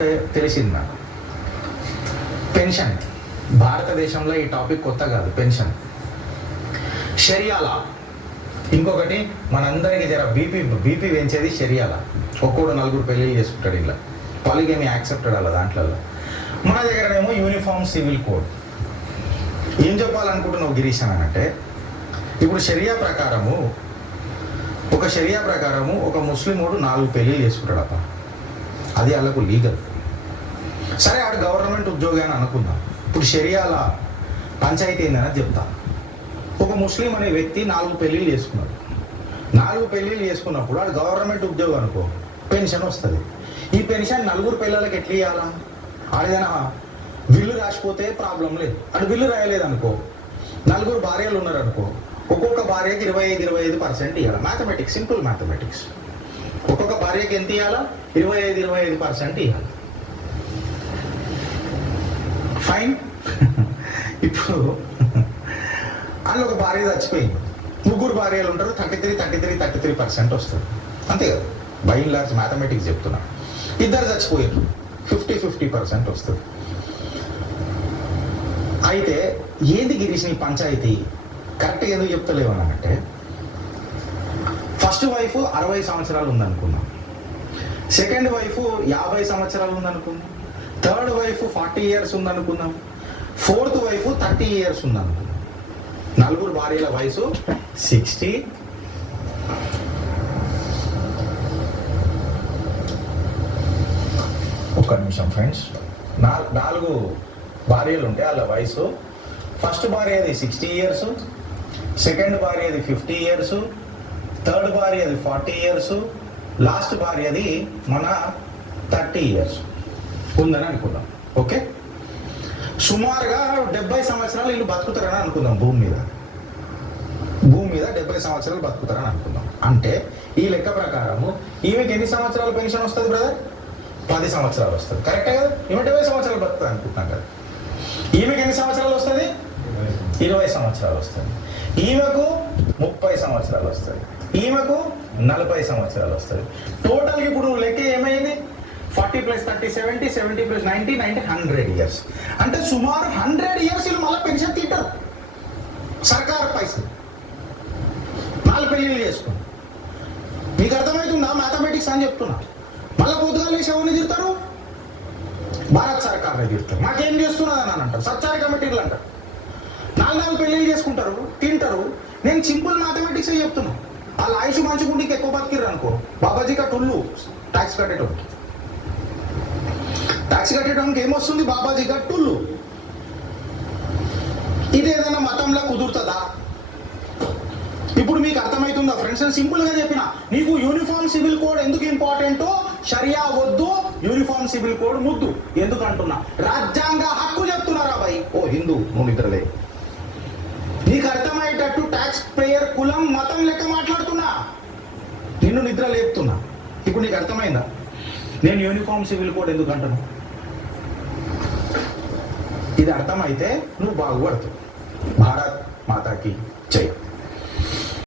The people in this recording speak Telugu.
తెలిసింది నాకు. పెన్షన్ భారతదేశంలో ఈ టాపిక్ కొత్త కాదు. పెన్షన్ షరియాలా, ఇంకొకటి మనందరికీ జర బీపీ పెంచేది షరియాలా. ఒక్కోడు నలుగురు పెళ్ళిళ్ళు చేసుకుంటాడు. ఇలా పాలిగమీ యాక్సెప్టెడ్ అలా దాంట్లో. మన దగ్గరనేమో యూనిఫామ్ సివిల్ కోడ్. ఏం చెప్పాలనుకుంటున్నావు గిరీష్ అని అంటే, ఇప్పుడు షరియా ప్రకారము ఒక ముస్లిమోడు 4 పెళ్ళిళ్ళు చేసుకుంటాడప్ప. అది వాళ్ళకు లీగల్. సరే ఆడు గవర్నమెంట్ ఉద్యోగి అని అనుకుందాం. ఇప్పుడు షరియాల పంచాయతీ ఏందని చెప్తా. ఒక ముస్లిం అనే వ్యక్తి 4 పెళ్ళిళ్ళు చేసుకున్నాడు. 4 పెళ్ళిళ్ళు చేసుకున్నప్పుడు ఆడు గవర్నమెంట్ ఉద్యోగం అనుకో, పెన్షన్ వస్తుంది. ఈ పెన్షన్ 4 పిల్లలకి ఎట్లా ఇవ్వాలా? ఆడేదైనా బిల్లు రాసిపోతే ప్రాబ్లం లేదు. ఆడు బిల్లు రాయలేదు అనుకో, 4 భార్యలు ఉన్నారు అనుకో, ఒక్కొక్క భార్యకి 25% ఇవ్వాలి. Mathematics, simple mathematics. ఒక్కొక్క భార్యకి ఎంత ఇవ్వాలా? 25% ఇవ్వాలి. ఫైన్. ఇప్పుడు అందులో ఒక భార్య చచ్చిపోయింది, 3 భార్యలు ఉంటారు, 33% వస్తుంది. అంతే కదా, బై అండ్ లార్జ్ మ్యాథమెటిక్స్ చెప్తున్నా. 2 చచ్చిపోయారు, 50% వస్తుంది. అయితే ఏంది గిరీష్ నీ పంచాయతీ కరెక్ట్గా ఎందుకు చెప్తలేవు అని అంటే, ఫస్ట్ వైఫ్ 60 సంవత్సరాలు ఉందనుకున్నాం, సెకండ్ వైఫ్ 50 సంవత్సరాలు ఉందనుకున్నాం, థర్డ్ వైఫ్ 40 years ఉందనుకున్నాం, ఫోర్త్ వైఫ్ 30 years ఉందనుకున్నాం. 4 భార్యల వయసు 60. ఒక్క నిమిషం ఫ్రెండ్స్. 4 భార్యలు ఉంటే వాళ్ళ వయసు, ఫస్ట్ భార్యది 60 years, సెకండ్ భార్యది 50 years, థర్డ్ భార్యది 40 years, లాస్ట్ భార్యది మన 30 years ఉందని అనుకుందాం. ఓకే, సుమారుగా 70 సంవత్సరాలు వీళ్ళు బతుకుతారని అనుకుందాం. భూమి మీద 70 సంవత్సరాలు బతుకుతారని అనుకుందాం. అంటే ఈ లెక్క ప్రకారము ఈమెకి ఎన్ని సంవత్సరాలు పెన్షన్ వస్తుంది బ్రదర్? 10 సంవత్సరాలు వస్తుంది. కరెక్టే కదా? ఈమె 70 సంవత్సరాలు బతుకుతుంది అనుకుంటున్నాం కదా. ఈమెకి ఎన్ని సంవత్సరాలు వస్తుంది? 20 సంవత్సరాలు వస్తుంది. ఈమెకు 30 సంవత్సరాలు వస్తుంది. ఈమెకు 40 సంవత్సరాలు వస్తుంది. టోటల్ ఇప్పుడు లెక్క ఏమైంది? 40 + 30 70, 70 + 90 90 100 years. అంటే సుమారు 100 years వీళ్ళు మళ్ళీ పెన్షన్ తింటారు. సర్కారు పైసలు 4 పెళ్ళిళ్ళు చేసుకుని. మీకు అర్థమవుతుందా? మ్యాథమెటిక్స్ అని చెప్తున్నా. మళ్ళీ పొద్దుగా లేచి ఎవరిని తిడతారు? భారత్ సర్కార్ని తిడతారు. మాకేం చేస్తున్నదని అని అంటారు. సర్కార్ కమిటీలు అంటారు. 4 పెళ్ళిళ్ళు చేసుకుంటారు, తింటారు. నేను సింపుల్ మ్యాథమెటిక్స్ చెప్తున్నా. వాళ్ళ ఆయుష్ మంచుకుంటే ఎక్కువ బతికిర్రు అనుకో, బాబాజీ కట్టుళ్ళు ట్యాక్స్ కట్టేటోనికి ఏమొస్తుంది? బాబాజీ కట్టుళ్ళు. ఇది ఏదైనా మతంలో కుదురుతుందా? ఇప్పుడు మీకు అర్థమవుతుందా ఫ్రెండ్స్? నేను సింపుల్ గా చెప్పిన. నీకు యూనిఫామ్ సివిల్ కోడ్ ఎందుకు ఇంపార్టెంటో, షరియా వద్దు, యూనిఫామ్ సివిల్ కోడ్ ముద్దు ఎందుకు అంటున్నా? రాజ్యాంగ హక్కు చెప్తున్నారా బాయ్? ఓ హిందూ, నువ్వు నిద్రలే. నీకు అర్థమయ్యేటట్టు ట్యాక్స్ పేయర్ కులం మతం లెక్క మాట్లాడుతున్నా, నిన్ను నిద్ర లేపుతున్నా. ఇప్పుడు నీకు అర్థమైందా నేను యూనిఫామ్ సివిల్ కోడ్ ఎందుకు అంటున్నా? ఇది అర్థమైతే నువ్వు బాగుపడుతావు. భారత్ మాతాకి జై.